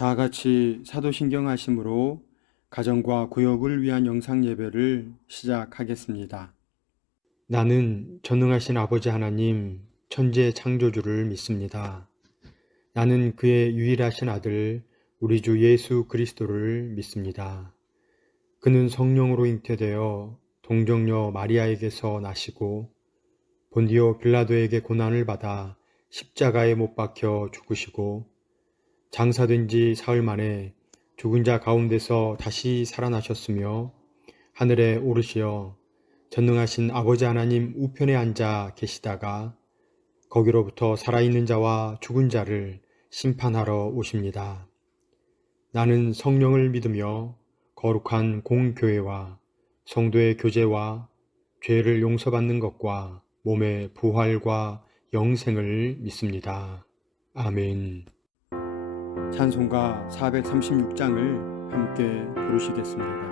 다 같이 사도신경하심으로 가정과 구역을 위한 영상 예배를 시작하겠습니다. 나는 전능하신 아버지 하나님, 천지의 창조주를 믿습니다. 나는 그의 유일하신 아들, 우리 주 예수 그리스도를 믿습니다. 그는 성령으로 잉태되어 동정녀 마리아에게서 나시고 본디오 빌라도에게 고난을 받아 십자가에 못 박혀 죽으시고 장사된 지 사흘 만에 죽은 자 가운데서 다시 살아나셨으며 하늘에 오르시어 전능하신 아버지 하나님 우편에 앉아 계시다가 거기로부터 살아있는 자와 죽은 자를 심판하러 오십니다. 나는 성령을 믿으며 거룩한 공교회와 성도의 교제와 죄를 용서받는 것과 몸의 부활과 영생을 믿습니다. 아멘. 찬송가 436장을 함께 부르시겠습니다.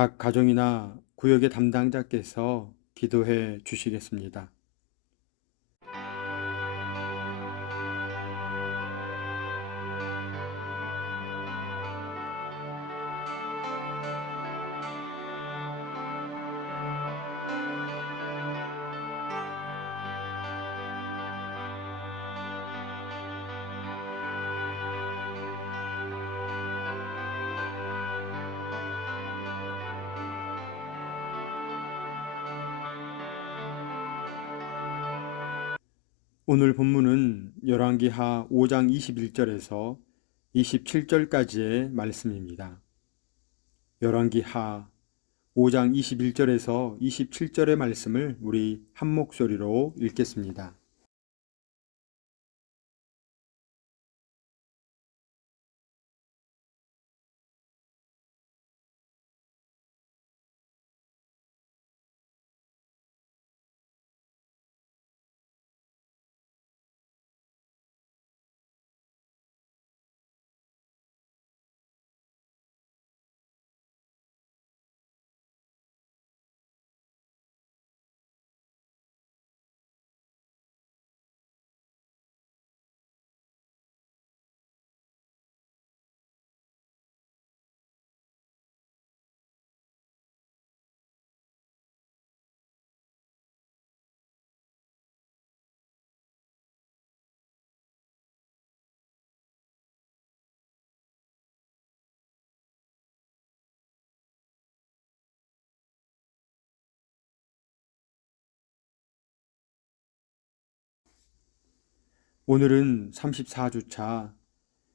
각 가정이나 구역의 담당자께서 기도해 주시겠습니다. 오늘 본문은 열왕기하 5장 21절에서 27절까지의 말씀입니다. 열왕기하 5장 21절에서 27절의 말씀을 우리 한 목소리로 읽겠습니다. 오늘은 34주차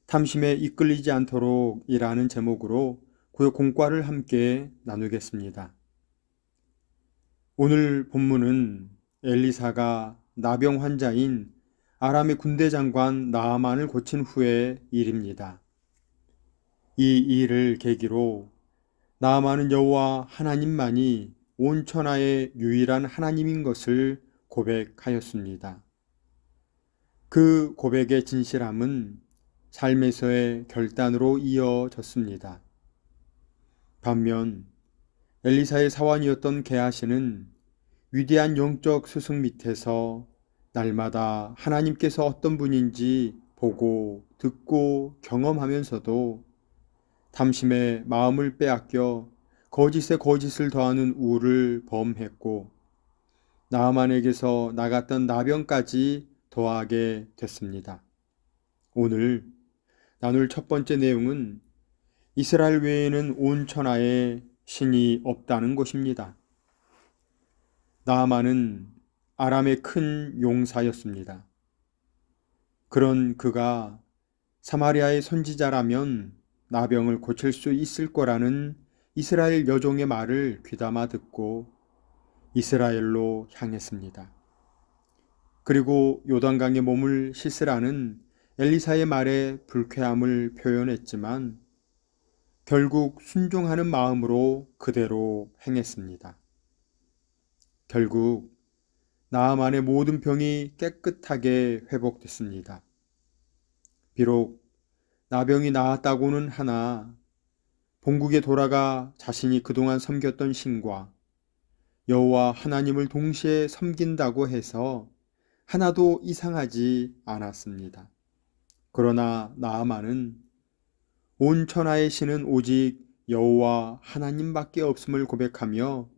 탐심에 이끌리지 않도록 이라는 제목으로 구역 공과를 함께 나누겠습니다. 오늘 본문은 엘리사가 나병 환자인 아람의 군대 장관 나아만을 고친 후의 일입니다. 이 일을 계기로 나아만은 여호와 하나님만이 온 천하의 유일한 하나님인 것을 고백하였습니다. 그 고백의 진실함은 삶에서의 결단으로 이어졌습니다. 반면 엘리사의 사환이었던 게하시는 위대한 영적 스승 밑에서 날마다 하나님께서 어떤 분인지 보고 듣고 경험하면서도 탐심에 마음을 빼앗겨 거짓에 거짓을 더하는 우를 범했고 나아만에게서 나갔던 나병까지 더하게 됐습니다. 오늘 나눌 첫 번째 내용은 이스라엘 외에는 온 천하에 신이 없다는 것입니다. 나아만은 아람의 큰 용사였습니다. 그런 그가 사마리아의 선지자라면 나병을 고칠 수 있을 거라는 이스라엘 여종의 말을 귀담아 듣고 이스라엘로 향했습니다. 그리고 요단강에 몸을 씻으라는 엘리사의 말에 불쾌함을 표현했지만 결국 순종하는 마음으로 그대로 행했습니다. 결국 나아만의 모든 병이 깨끗하게 회복됐습니다. 비록 나병이 나았다고는 하나 본국에 돌아가 자신이 그동안 섬겼던 신과 여호와 하나님을 동시에 섬긴다고 해서 하나도 이상하지 않았습니다. 그러나 나아만은 온 천하의 신은 오직 여호와 하나님밖에 없음을 고백하며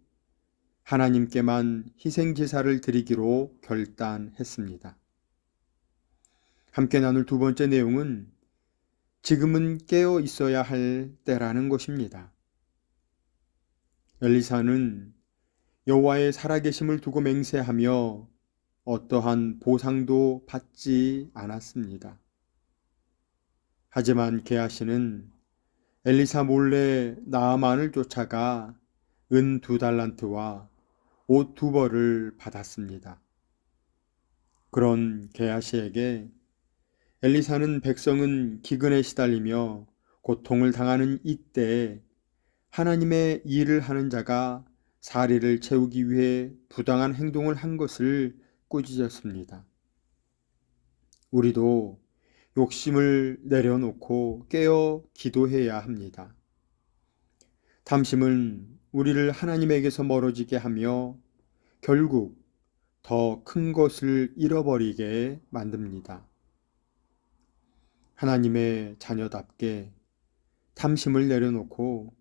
하나님께만 희생 제사를 드리기로 결단했습니다. 함께 나눌 두 번째 내용은 지금은 깨어 있어야 할 때라는 것입니다. 엘리사는 여호와의 살아계심을 두고 맹세하며 어떠한 보상도 받지 않았습니다. 하지만 게하시는 엘리사 몰래 나아만을 쫓아가 은 2달란트와 옷 2벌을 받았습니다. 그런 게하시에게 엘리사는 백성은 기근에 시달리며 고통을 당하는 이때에 하나님의 일을 하는 자가 사리를 채우기 위해 부당한 행동을 한 것을 꾸짖었습니다. 우리도 욕심을 내려놓고 깨어 기도해야 합니다. 탐심은 우리를 하나님에게서 멀어지게 하며 결국 더 큰 것을 잃어버리게 만듭니다. 하나님의 자녀답게 탐심을 내려놓고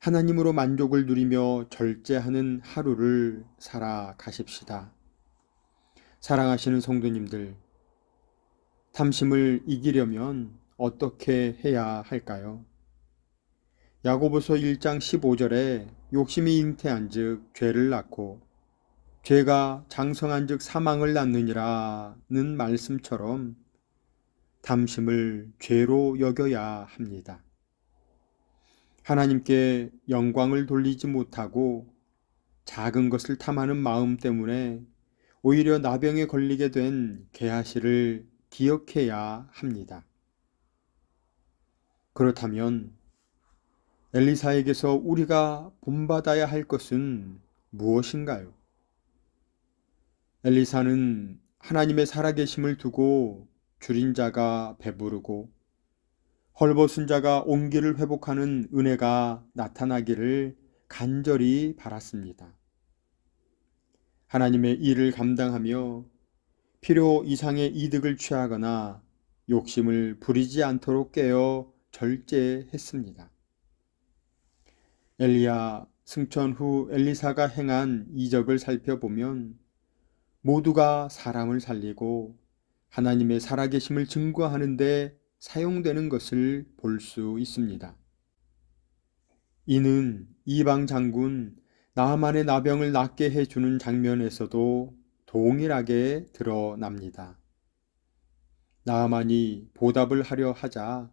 하나님으로 만족을 누리며 절제하는 하루를 살아가십시다. 사랑하시는 성도님들, 탐심을 이기려면 어떻게 해야 할까요? 야고보서 1장 15절에 욕심이 잉태한즉 죄를 낳고 죄가 장성한즉 사망을 낳느니라는 말씀처럼 탐심을 죄로 여겨야 합니다. 하나님께 영광을 돌리지 못하고 작은 것을 탐하는 마음 때문에 오히려 나병에 걸리게 된 게하시를 기억해야 합니다. 그렇다면 엘리사에게서 우리가 본받아야 할 것은 무엇인가요? 엘리사는 하나님의 살아계심을 두고 줄인 자가 배부르고 헐벗은 자가 온기를 회복하는 은혜가 나타나기를 간절히 바랐습니다. 하나님의 일을 감당하며 필요 이상의 이득을 취하거나 욕심을 부리지 않도록 깨어 절제했습니다. 엘리야 승천 후 엘리사가 행한 이적을 살펴보면 모두가 사람을 살리고 하나님의 살아계심을 증거하는 데 사용되는 것을 볼 수 있습니다. 이는 이방 장군 나아만의 나병을 낫게 해주는 장면에서도 동일하게 드러납니다. 나아만이 보답을 하려 하자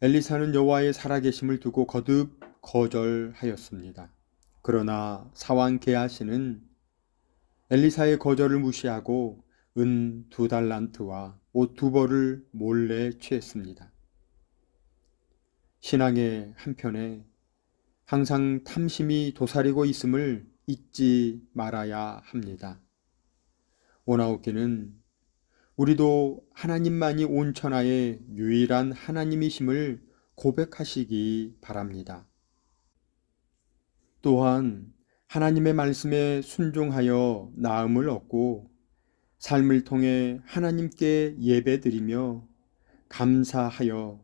엘리사는 여호와의 살아계심을 두고 거듭 거절하였습니다. 그러나 사환 게하시는 엘리사의 거절을 무시하고 은 2달란트와 옷 2벌을 몰래 취했습니다. 신앙의 한편에 항상 탐심이 도사리고 있음을 잊지 말아야 합니다. 오나오키는 우리도 하나님만이 온 천하의 유일한 하나님이심을 고백하시기 바랍니다. 또한 하나님의 말씀에 순종하여 나음을 얻고 삶을 통해 하나님께 예배드리며 감사하여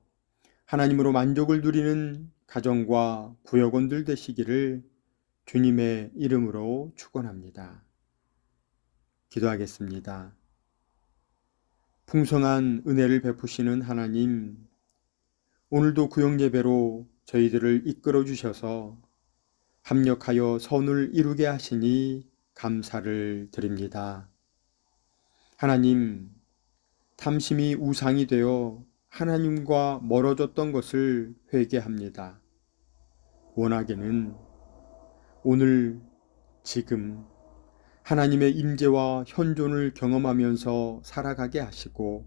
하나님으로 만족을 누리는 가정과 구역원들 되시기를 주님의 이름으로 축원합니다. 기도하겠습니다. 풍성한 은혜를 베푸시는 하나님, 오늘도 구역 예배로 저희들을 이끌어 주셔서 합력하여 선을 이루게 하시니 감사를 드립니다. 하나님, 탐심이 우상이 되어 하나님과 멀어졌던 것을 회개합니다. 원하게는 오늘 지금 하나님의 임재와 현존을 경험하면서 살아가게 하시고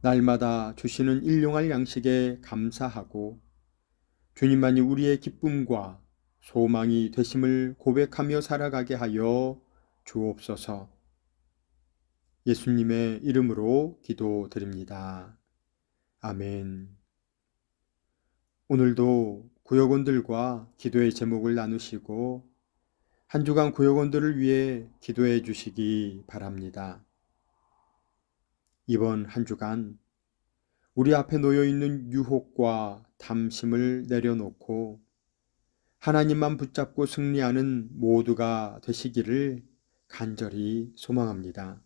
날마다 주시는 일용할 양식에 감사하고 주님만이 우리의 기쁨과 소망이 되심을 고백하며 살아가게 하여 주옵소서. 예수님의 이름으로 기도드립니다. 아멘. 오늘도 구역원들과 기도의 제목을 나누시고 한 주간 구역원들을 위해 기도해 주시기 바랍니다. 이번 한 주간 우리 앞에 놓여 있는 유혹과 탐심을 내려놓고 하나님만 붙잡고 승리하는 모두가 되시기를 간절히 소망합니다.